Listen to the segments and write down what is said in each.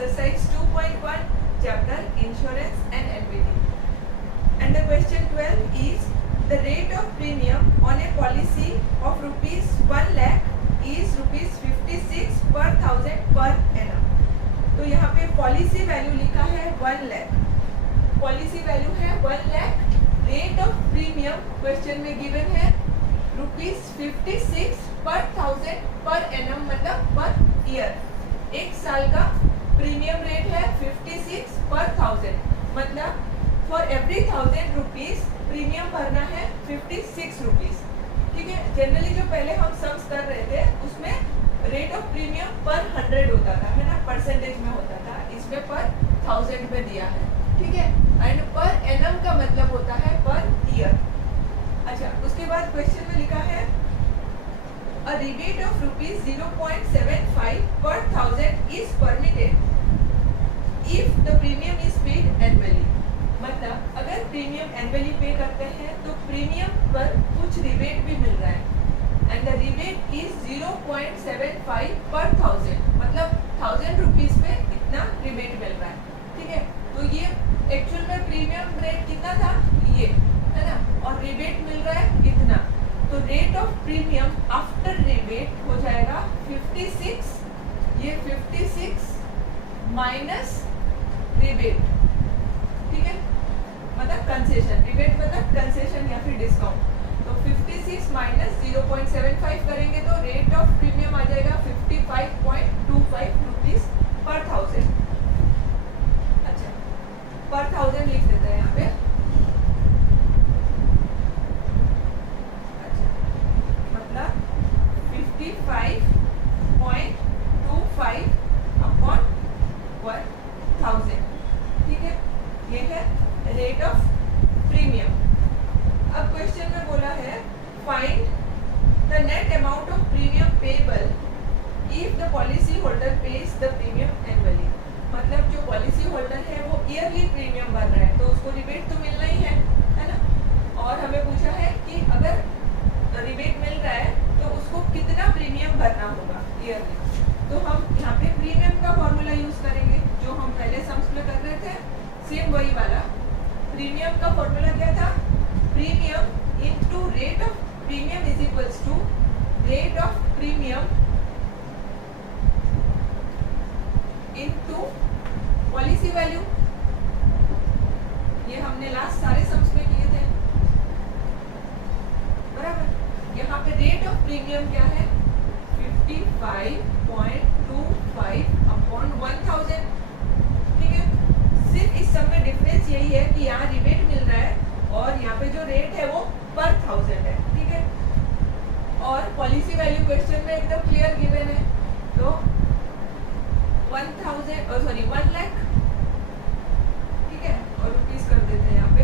exercise 2.1 chapter insurance and annuity. And the question 12 is the rate of premium on a policy of rupees 1 lakh is rupees 56 per thousand per annum. तो यहाँ पे policy value लिखा है 1 lakh, policy value है 1 lakh, rate of premium question में given है rupees 56 पर thousand per annum मतलब पर ईयर। एक साल का प्रीमियम रेट है 56 पर थाउजेंड, मतलब फॉर एवरी 1000 रुपीज प्रीमियम भरना है 56 रुपीज। ठीक है, जनरली जो पहले हम सम्स कर रहे थे उसमें रेट ऑफ प्रीमियम पर 100 होता था, है ना, परसेंटेज में होता था, इसमें पर 1000 में दिया है। ठीक है, एंड पर एनम का मतलब होता है पर ईयर। अच्छा, उसके बाद क्वेश्चन में लिखा है a rebate of rupees 0.75 per thousand is permitted if the premium is paid annually। मतलब अगर प्रीमियम एनुअली पे करते हैं तो प्रीमियम पर कुछ रिबेट भी मिल रहा है, एंड द रिबेट इज 0.75 पर थाउजेंड, मतलब 1000 रुपीज पे इतना रिबेट मिल रहा है। ठीक है, तो ये एक्चुअल में प्रीमियम रेट कितना था, ये है ना, और रिबेट मिल रहा है इतना, तो rate of premium after rebate हो जाएगा 56, ये 56 माइनस रिबेट। ठीक है, मतलब कंसेशन, रिबेट मतलब कंसेशन या फिर डिस्काउंट। तो 56 माइनस 0.75 करेंगे तो रेट ऑफ प्रीमियम आ जाएगा 55.25 रुपीज पर थाउजेंड। अच्छा, पर थाउजेंड लिख देते हैं यहाँ पे। अच्छा, मतलब 55.25 अपॉन 1000। ठीक है, ये है रेट ऑफ प्रीमियम। अब क्वेश्चन में बोला है find the net amount of premium payable if the policy holder page the premium annually. मतलब जो पॉलिसी होल्डर है वो ईयरली प्रीमियम भर रहा है तो उसको रिबेट तो मिलना ही है ना, और हमें पूछा है कि अगर रिबेट मिल रहा है तो उसको कितना प्रीमियम भरना होगा ईयरली। तो हम यहाँ पे प्रीमियम का फॉर्मूला यूज करेंगे जो हम पहले सम्स में कर रहे थे, सेम वही वाला। प्रीमियम का फॉर्मूला क्या था, premium into rate of premium is equals to rate of premium into policy value. ये हमने लास्ट सारे सम्स में किए थे, बराबर। यहाँ पे रेट ऑफ प्रीमियम क्या है, 55.25 अपॉन 1000। ठीक है, सिर्फ इस सब में डिफरेंस यही है कि यहाँ रिबेट मिल रहा है और यहाँ पे जो रेट है वो पर 1000 है। ठीक है, और पॉलिसी वैल्यू क्वेश्चन में एकदम क्लियर गिवन है, तो 1 लाख। ठीक है, और रुपीस कर देते हैं यहाँ पे।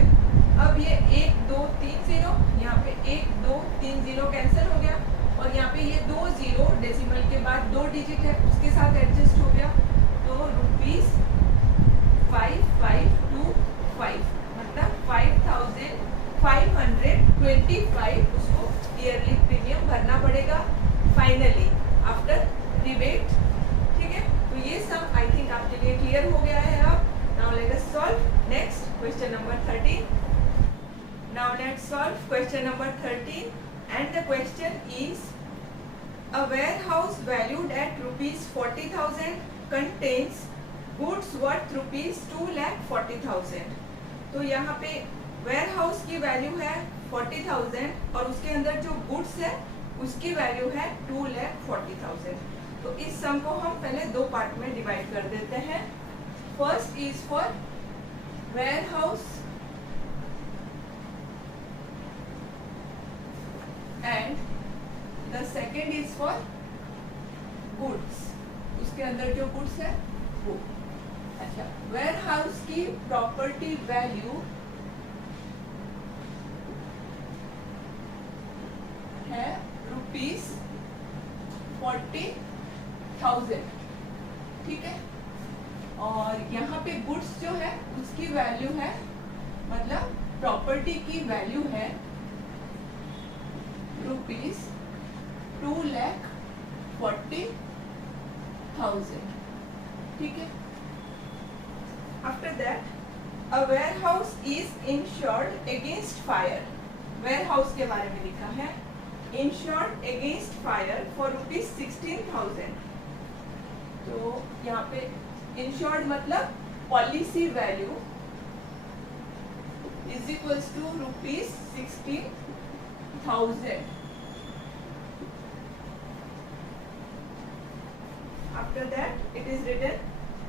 अब ये 1 2 3 0, यहाँ पे 1 2 3 0 कैंसिल हो गया, और यहाँ पे ये 2 0 डेसिमल के बाद 2 डिजिट है उसके साथ एडजस्ट हो गया, तो रुपीस 5525 मतलब 5525 उसको ईयरली प्रीमियम भरना पड़ेगा फाइनली आफ्टर रिबेट। ठीक है, तो ये सब आई थिंक आपके लिए क्लियर हो गया है। अब now let us solve next question number 13। Now let's solve question number 13 and the question is a warehouse valued at rupees 40,000 contains goods worth rupees 2,40,000। तो यहाँ पे warehouse की वैल्यू है 40,000 और उसके अंदर जो goods है उसकी वैल्यू है 2,40,000। तो इस सम को हम पहले दो पार्ट में डिवाइड कर देते हैं। First is for warehouse and the second is for goods, उसके अंदर जो गुड्स है वो। अच्छा, वेयर हाउस की प्रॉपर्टी वैल्यू है रुपीस 40,000। ठीक है, और यहाँ पे गुड्स जो है उसकी वैल्यू है, मतलब प्रॉपर्टी की वैल्यू है रुपीस 2,40,000। ठीक है, After that, a warehouse is insured against fire. Warehouse के बारे में लिखा है, insured against fire for rupees 16,000. तो यहाँ पे insured मतलब policy value is equals to rupees 16,000. After that, it is written,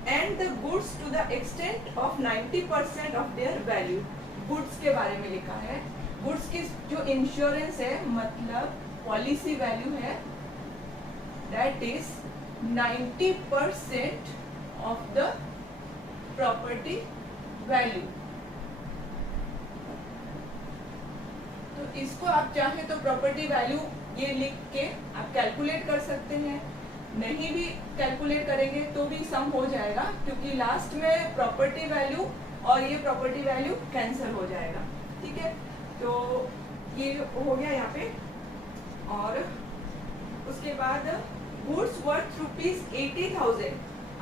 and the goods to the extent of 90% of their value. Goods के बारे में लिखा है, goods की जो इंश्योरेंस है मतलब पॉलिसी वैल्यू है, that is 90% of the property value. तो इसको आप चाहे तो प्रॉपर्टी वैल्यू ये लिख के आप कैलकुलेट कर सकते हैं, नहीं भी कैलकुलेट करेंगे तो भी सम हो जाएगा, क्योंकि लास्ट में प्रॉपर्टी वैल्यू और ये प्रॉपर्टी वैल्यू कैंसिल हो जाएगा. ठीक है, तो ये हो गया यहाँ पे. और उसके बाद goods worth rupees 80,000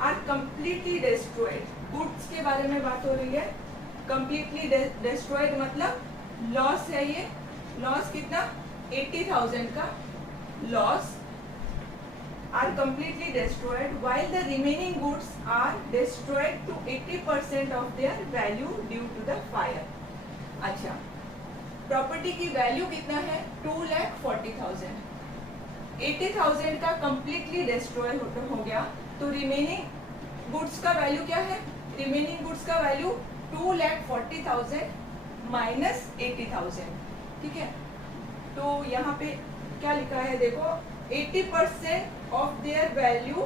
are completely destroyed. Goods के बारे में बात हो रही है. कम्प्लीटली डिस्ट्रॉयड मतलब लॉस है. ये लॉस कितना, 80,000 का loss are completely destroyed, while the remaining goods are destroyed to 80% of their value due to the fire. अच्छा, प्रॉपर्टी की वैल्यू कितना है, 2,40,000. 80,000 का completely destroy हो गया, तो रिमेनिंग गुड्स का वैल्यू क्या है, रिमेनिंग गुड्स का वैल्यू 2,40,000 माइनस 80,000. ठीक है, तो यहाँ पे क्या लिखा है देखो, 80% of their value,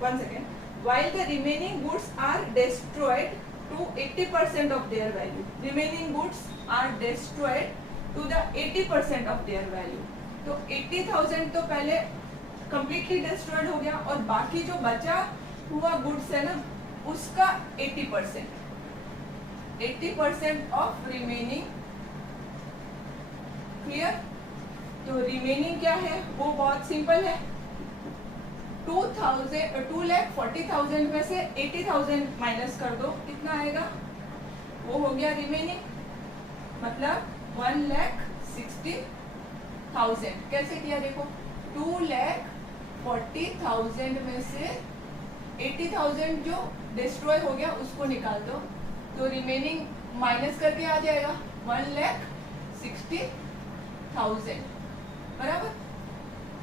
one second, while the remaining goods are destroyed to 80% of their value. Remaining goods are destroyed to the 80% of their value. तो 80,000 तो पहले completely destroyed हो गया, और बाकी जो बचा हुआ goods है ना उसका 80%, 80% of remaining. क्लियर? तो रिमेनिंग क्या है, वो बहुत सिंपल है. 2,40,000 में से 80,000 माइनस कर दो, कितना आएगा, वो हो गया रिमेनिंग, मतलब 1,60,000. कैसे किया देखो, 2,40,000 में से 80,000 जो डिस्ट्रॉय हो गया उसको निकाल दो, तो रिमेनिंग माइनस करके आ जाएगा 1,60,000. बराबर,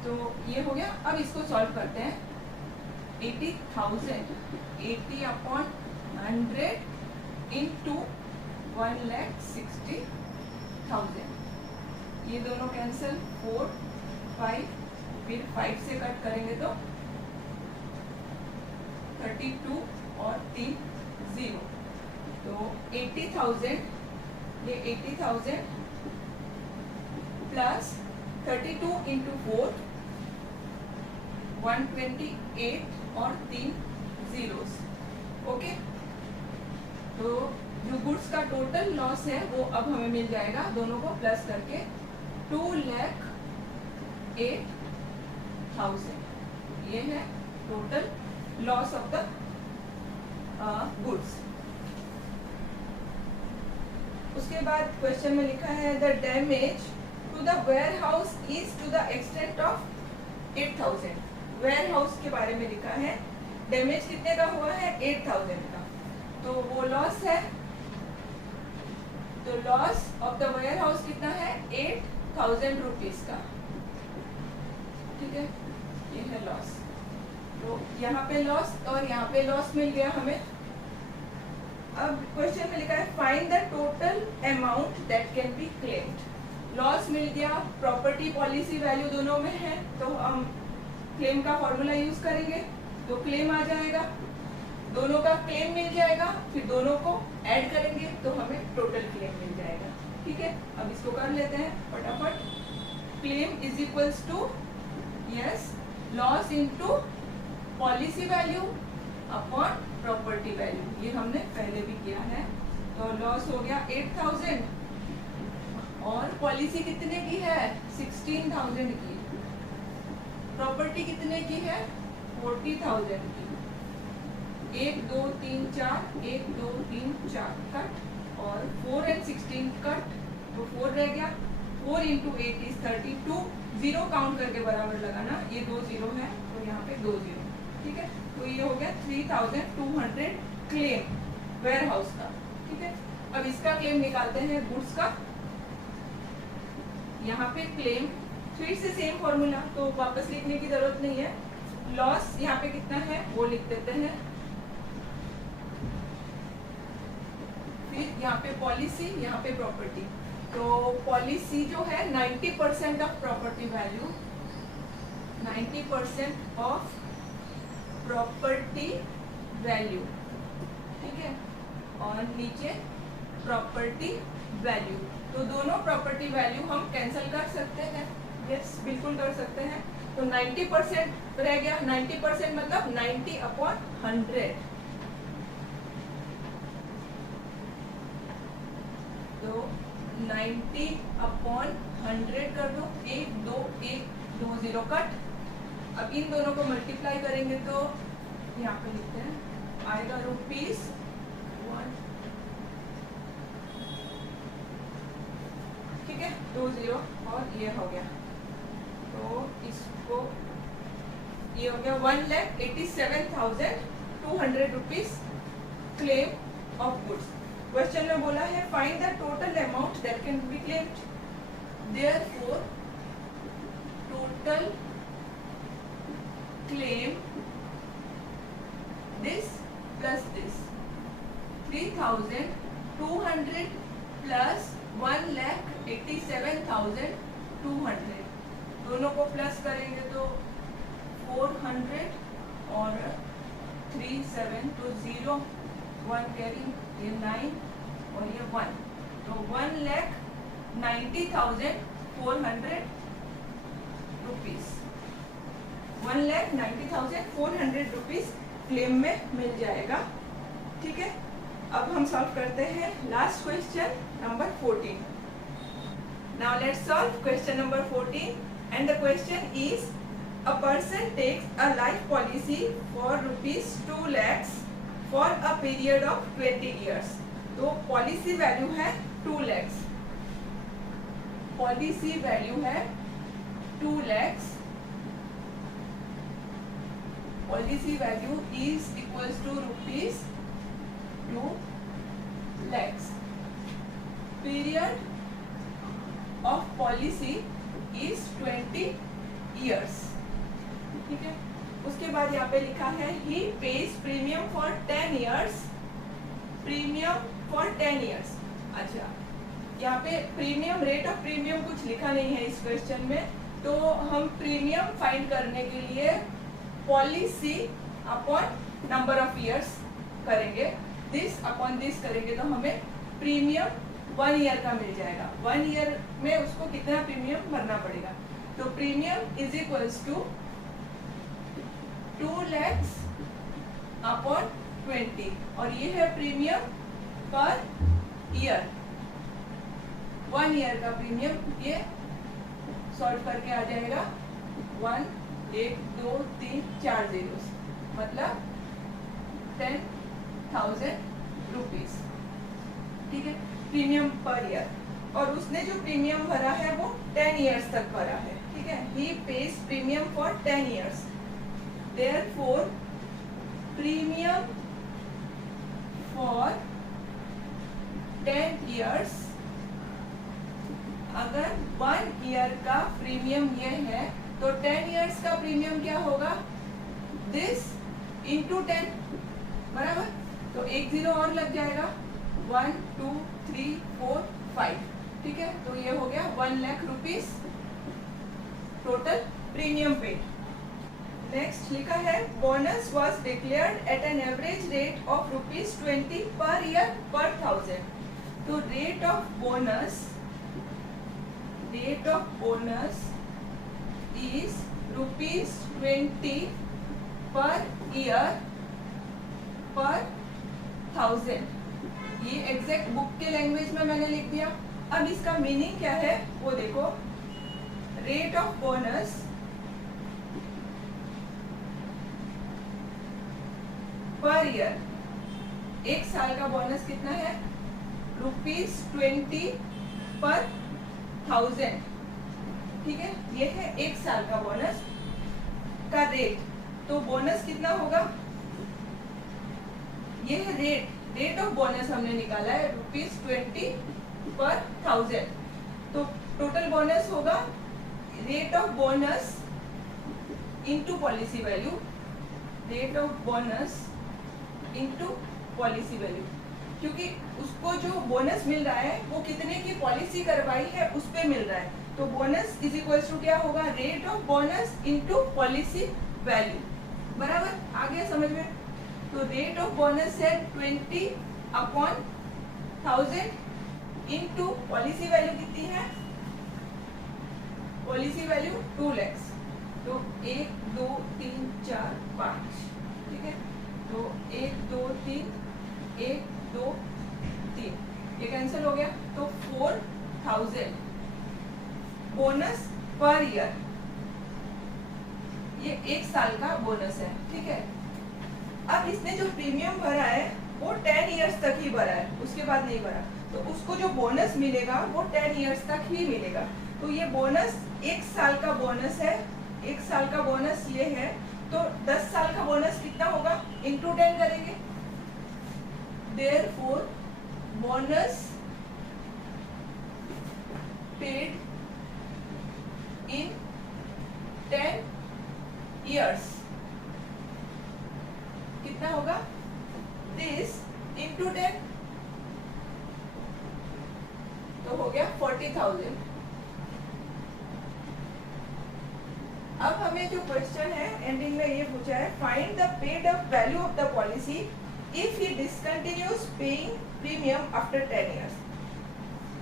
तो ये हो गया. अब इसको सॉल्व करते हैं. 80,000 80/100 इंटू 1,60,000. ये दोनों कैंसिल, 4 5, फिर 5 से कट करेंगे तो 32 और 3 0. तो 80,000, ये 80,000 प्लस 32 इंटू 4 128 और 3 zeros. ओके, तो जो गुड्स का टोटल लॉस है वो अब हमें मिल जाएगा दोनों को प्लस करके 2,08,000. ये है total loss of the goods. उसके बाद क्वेश्चन में लिखा है the damage to the warehouse is to the extent of 8,000. Warehouse के बारे में लिखा है, डैमेज कितने का हुआ है, 8,000 का. तो वो लॉस है, तो लॉस ऑफ द वेयरहाउस कितना है, 8,000 रुपीज का. ठीक है, ये है लॉस. तो यहाँ पे लॉस और यहाँ पे लॉस मिल गया हमें. अब क्वेश्चन में लिखा है find the total amount that can be claimed. Loss मिल गया, प्रॉपर्टी पॉलिसी वैल्यू दोनों में है, तो हम क्लेम का फॉर्मूला यूज करेंगे, तो क्लेम आ जाएगा, दोनों का क्लेम मिल जाएगा, फिर दोनों को ऐड करेंगे तो हमें टोटल क्लेम मिल जाएगा. ठीक है, अब इसको कर लेते हैं फटाफट. Claim is equals to yes loss into policy value upon property value. ये हमने पहले भी किया है. तो लॉस हो गया 8,000 और पॉलिसी कितने की है, 16,000 की. प्रॉपर्टी कितने की है, 40,000 की. 1 2 3 4 1 2 3 4 कट, और 4 and 16 कट, तो 4 रह गया। 4 into 8 is 32, जीरो काउंट करके बराबर लगाना, ये 2 जीरो है तो यहाँ पे 2 जीरो, ठीक है। तो ये हो गया 3200 क्लेम वेयर हाउस का, ठीक है। अब इसका क्लेम निकालते हैं गुड्स का। यहाँ पे क्लेम फिर से सेम फॉर्मूला, तो वापस लिखने की जरूरत नहीं है। लॉस यहाँ पे कितना है वो लिख देते हैं, फिर यहाँ पे पॉलिसी, यहाँ पे प्रॉपर्टी। तो पॉलिसी जो है 90% of property value, 90% of property value, ठीक है, और नीचे प्रॉपर्टी वैल्यू। तो दोनों प्रॉपर्टी वैल्यू हम कैंसिल कर सकते हैं, यस बिल्कुल कर सकते हैं। तो 90% रह गया, 90% मतलब 90/100, तो 90/100 कर दो, 1 2 1 2 0 कट। अब इन दोनों को मल्टीप्लाई करेंगे तो यहाँ पे लिखते हैं आएगा ₹1, ठीक है, 2 0 और ये हो गया, तो इसको ये हो गया 1,87,200 rupees claim of goods. Question में बोला है find the total amount that can be claimed, therefore total claim this plus this, 3,200 plus 1,87,200, दोनों को प्लस करेंगे तो 400 और 3 7 तो 0 1 कैरी, ये 9 और ये 1, तो 1,90,400 रुपीज, 1,90,400 रुपीज क्लेम में मिल जाएगा, ठीक है। अब हम सॉल्व करते हैं last question number 14। Now let's solve question number 14, and the question is a person takes a life policy for ₹2 lakhs for a period of 20 years. तो पॉलिसी वैल्यू है 2 lakhs, पॉलिसी वैल्यू है 2 lakhs, policy value is equals to ₹2 lakhs, period of policy is 20 years, ठीक है। उसके बाद यहाँ पे लिखा है he pays premium for 10 years, premium for 10 years। अच्छा, यहाँ पे प्रीमियम, रेट ऑफ प्रीमियम कुछ लिखा नहीं है इस क्वेश्चन में, तो हम प्रीमियम फाइंड करने के लिए policy upon number of years करेंगे, दिस अपॉन दिस करेंगे तो हमें प्रीमियम 1 ईयर का मिल जाएगा। 1 ईयर में उसको कितना प्रीमियम भरना पड़ेगा, तो premium is equals to 2 lakhs upon 20, और ये है प्रीमियम पर ईयर, 1 ईयर का प्रीमियम, ये सॉल्व करके आ जाएगा 1 1 2 3 4 zeros, मतलब 10,000 रुपीज, ठीक है, प्रीमियम पर ईयर। और उसने जो प्रीमियम भरा है वो 10 years तक भरा है, ठीक है, he pays premium for 10 years, therefore premium for 10 years, अगर 1 ईयर का प्रीमियम ये है तो 10 years का प्रीमियम क्या होगा, दिस इंटू 10, बराबर, तो 1 0 और लग जाएगा, 1 2 3 4 5, ठीक है। तो ये हो गया 1 lakh rupees total premium paid. Next लिखा है bonus was declared at an average rate of ₹20 per year पर 1000। तो rate of bonus is ₹20 per year पर 1000। ये एग्जैक्ट बुक के लैंग्वेज में मैंने लिख दिया। अब इसका मीनिंग क्या है वो देखो, rate of bonus per year. एक साल का बोनस कितना है? ₹20 पर 1000। ठीक है, ये है एक साल का बोनस का रेट। तो बोनस कितना होगा? ये है रेट ऑफ बोनस हमने निकाला है ₹20 पर 1000। तो टोटल बोनस होगा rate of bonus into policy value, rate of bonus into policy value, क्योंकि उसको जो बोनस मिल रहा है वो कितने की पॉलिसी करवाई है उस पे मिल रहा है। तो बोनस इज इक्वल टू क्या होगा? Rate of bonus into policy value. बराबर, आ गया समझ में? तो रेट ऑफ बोनस है 20/1000 इनटू पॉलिसी वैल्यू कितनी है? Policy value 2 lakh. तो 1 2 3 4 5, ठीक है। तो 1 2 3 1 2 3, ये कैंसिल हो गया। तो 4000 बोनस पर ईयर, ये एक साल का बोनस है, ठीक है। अब इसने जो प्रीमियम भरा है वो 10 इयर्स तक ही भरा है, उसके बाद नहीं भरा। तो उसको जो बोनस मिलेगा वो 10 इयर्स तक ही मिलेगा। तो ये बोनस एक साल का बोनस है, एक साल का बोनस ये है। तो 10 साल का बोनस कितना होगा? इंटू 10 करेंगे। Therefore bonus paid in 10 years कितना होगा? दिस इंटू 10, तो हो गया 40,000। अब हमें जो क्वेश्चन है एंडिंग में ये पूछा है, find the paid up value of the policy if he discontinues paying premium after 10 years.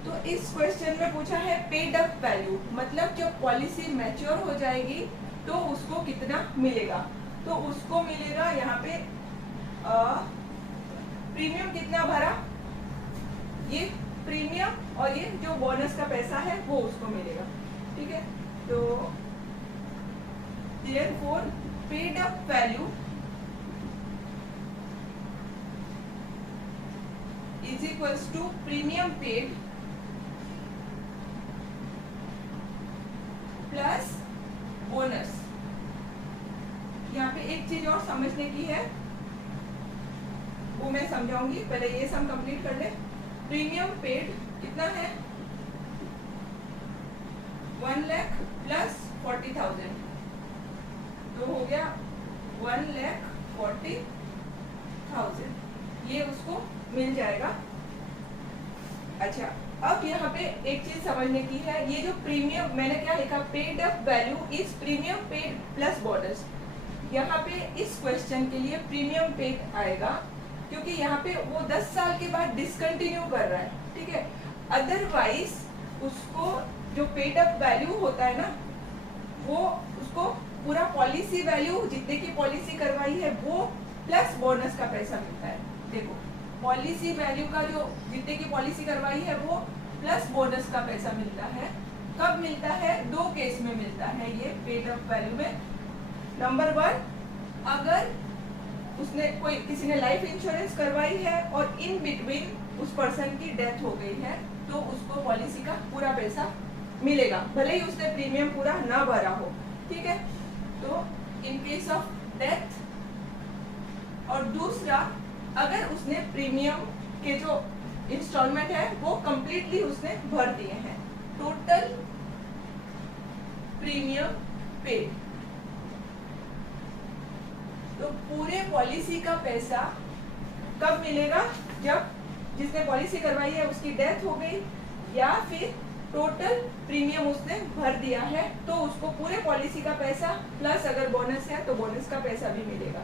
तो इस क्वेश्चन में पूछा है पेड अप वैल्यू, मतलब जब पॉलिसी मैच्योर हो जाएगी तो उसको कितना मिलेगा। तो उसको मिलेगा यहाँ पे प्रीमियम कितना भरा, ये प्रीमियम और ये जो बोनस का पैसा है वो उसको मिलेगा, ठीक है। तो therefore paid up value is equals to premium paid plus bonus. यहाँ पे एक चीज और समझने की है, वो मैं समझाऊंगी, पहले ये सम कंप्लीट कर ले। प्रीमियम पेड कितना है? 1 लाख प्लस 40,000, तो हो गया 1,40,000, ये उसको मिल जाएगा। अच्छा, अब यहाँ पे एक चीज समझने की है, ये जो प्रीमियम मैंने क्या लिखा, paid up value is premium paid plus bonus. यहाँ पे इस क्वेश्चन के लिए प्रीमियम पेड आएगा, क्योंकि यहाँ पे वो 10 साल के बाद डिसकंटिन्यू कर रहा है, ठीक है। अदरवाइज उसको जो पेड अप वैल्यू होता है ना, वो उसको पूरा पॉलिसी वैल्यू जितने की पॉलिसी करवाई है वो प्लस बोनस का पैसा मिलता है। देखो, पॉलिसी वैल्यू का जो जितने की पॉलिसी करवाई है वो प्लस बोनस का पैसा मिलता है। कब मिलता है? 2 केस में मिलता है ये पेड अप वैल्यू में। नंबर 1, अगर उसने किसी ने लाइफ इंश्योरेंस करवाई है और इन बिटवीन उस पर्सन की डेथ हो गई है, तो उसको पॉलिसी का पूरा पैसा मिलेगा, भले ही उसने प्रीमियम पूरा ना भरा हो, ठीक है। तो इन केस ऑफ डेथ। और दूसरा, अगर उसने प्रीमियम के जो इंस्टॉलमेंट है वो कंप्लीटली उसने भर दिए हैं, टोटल प्रीमियम पेड, तो पूरे पॉलिसी का पैसा कब मिलेगा? जब जिसने पॉलिसी करवाई है उसकी डेथ हो गई, या फिर टोटल प्रीमियम उसने भर दिया है तो उसको पूरे पॉलिसी का पैसा प्लस अगर बोनस है तो बोनस का पैसा भी मिलेगा।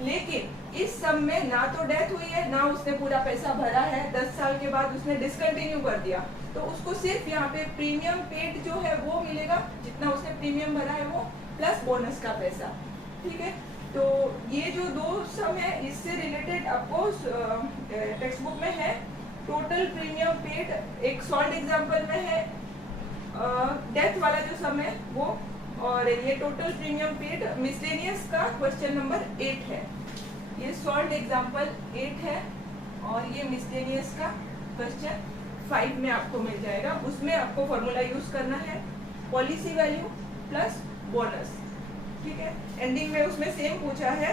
लेकिन इस सब में ना तो डेथ हुई है ना उसने पूरा पैसा भरा है, 10 साल के बाद उसने डिसकंटिन्यू कर दिया, तो उसको सिर्फ यहाँ पे प्रीमियम पेड जो है वो मिलेगा, जितना उसने प्रीमियम भरा है वो प्लस बोनस का पैसा, ठीक है। तो ये जो 2 सम है इससे रिलेटेड आपको टेक्स्ट बुक में है। टोटल प्रीमियम पेड एक सॉल्व एग्जाम्पल में है, डेथ वाला जो सम है वो, और ये टोटल प्रीमियम पेड मिसलेनियस का क्वेश्चन नंबर 8 है। ये सॉल्व एग्जाम्पल 8 है और ये मिसलेनियस का क्वेश्चन 5 में आपको मिल जाएगा। उसमें आपको फॉर्मूला यूज करना है पॉलिसी वैल्यू प्लस बोनस, ठीक है। एंडिंग में उसमें सेम पूछा है,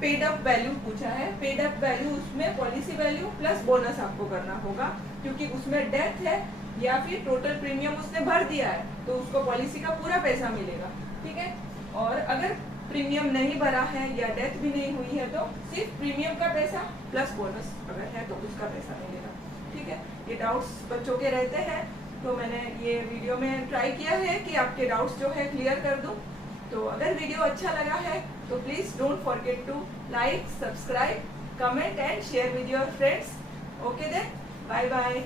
पेड अप वैल्यू पूछा है। पेड अप वैल्यू उसमें पॉलिसी वैल्यू प्लस बोनस आपको करना होगा, क्योंकि उसमें डेथ है या फिर टोटल प्रीमियम उसने भर दिया है तो उसको पॉलिसी का पूरा पैसा मिलेगा, ठीक है। और अगर प्रीमियम नहीं भरा है या डेथ भी नहीं हुई है तो सिर्फ प्रीमियम का पैसा प्लस बोनस अगर है तो उसका पैसा मिलेगा, ठीक है। ये डाउट्स बच्चों के रहते हैं तो मैंने ये वीडियो में ट्राई किया है कि आपके डाउट्स जो है क्लियर कर दूं। तो अगर वीडियो अच्छा लगा है तो please don't forget to like, subscribe, comment and share with your friends. Okay then, bye bye.